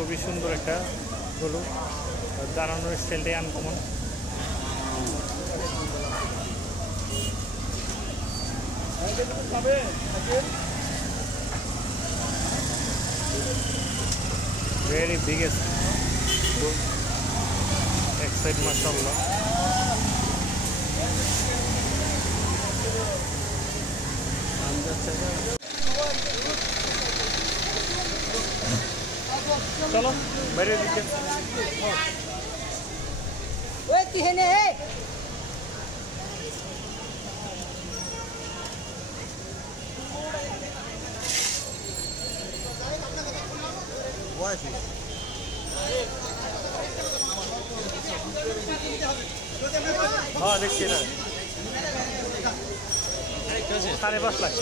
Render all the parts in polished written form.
খুবই সুন্দর একটা গরু, দাঁড়ানোর স্টাইলটাই uncommon. Very biggest bull, excited mashallah. चलो मेरे दिखे ओए किहने है हाँ देखिए ना 5.5 लाख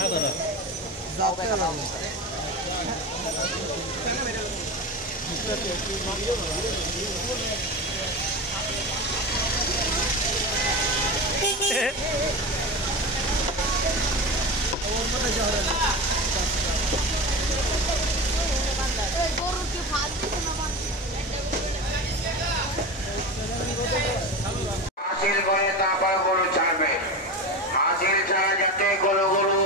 হাসিল করে তারপর গরু ছাড়বে। হাসিল ছাড়া যাতে গরুগুলো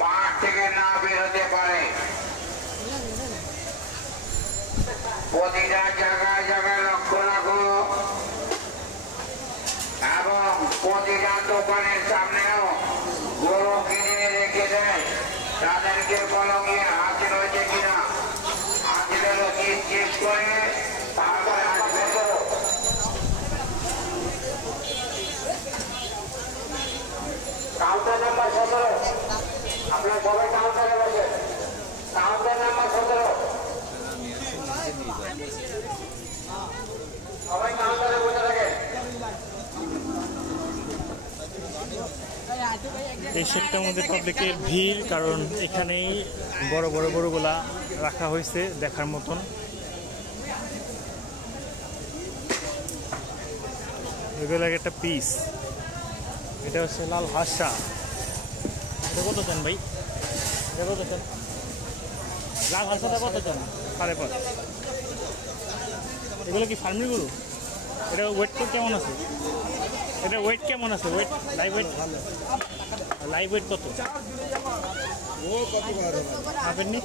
মাঠ থেকে না বেরোতে পারে, প্রতিটা জায়গায় জায়গায় লক্ষ্য রাখো এবং প্রতিটা দোকানের সামনেও গরু কিনে রেখে দেয়, তাদেরকে বলো গিয়ে হাসিল হয়েছে কিনা, হাসিলের চেক করে তারপরে আসবে। কাউন্টার নাম্বার 17, আপনার সবাই কাউন্টারে বসেন। কাউন্টার নাম্বার 17, সবাই কাউন্টারে বসে থাকেন। এই শেডটার মধ্যে পাবলিকের ভিড়, কারণ এখানেই বড় বড় গরুগুলা রাখা হয়েছে দেখার মতন। এগুলো একটা পিস, এটা হচ্ছে লাল হাসা। এটা কত চান ভাই? এটা কত চান? লাল হাসাটা কত চান? 5.5। এগুলো কি ফার্মের গরু? এটা ওয়েট কেমন আছে? এটা ওয়েট কেমন আছে? Weight live weight, live weight কত? আপনি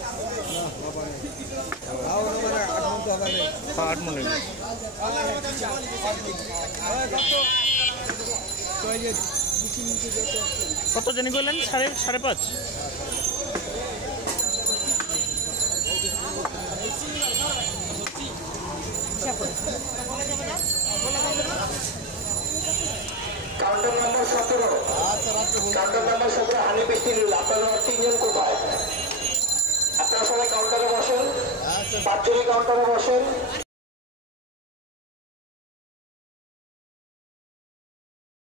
8 মনে কত জানি বললেন? 5.5। কাউন্টার নাম্বার 17, কাউন্টার নাম্বার 17 হানি পিস্তিল। আপনারা 3 জন কোথায়? আপনারা সবাই কাউন্টারে বসেন, 5 জনই কাউন্টারে বসেন।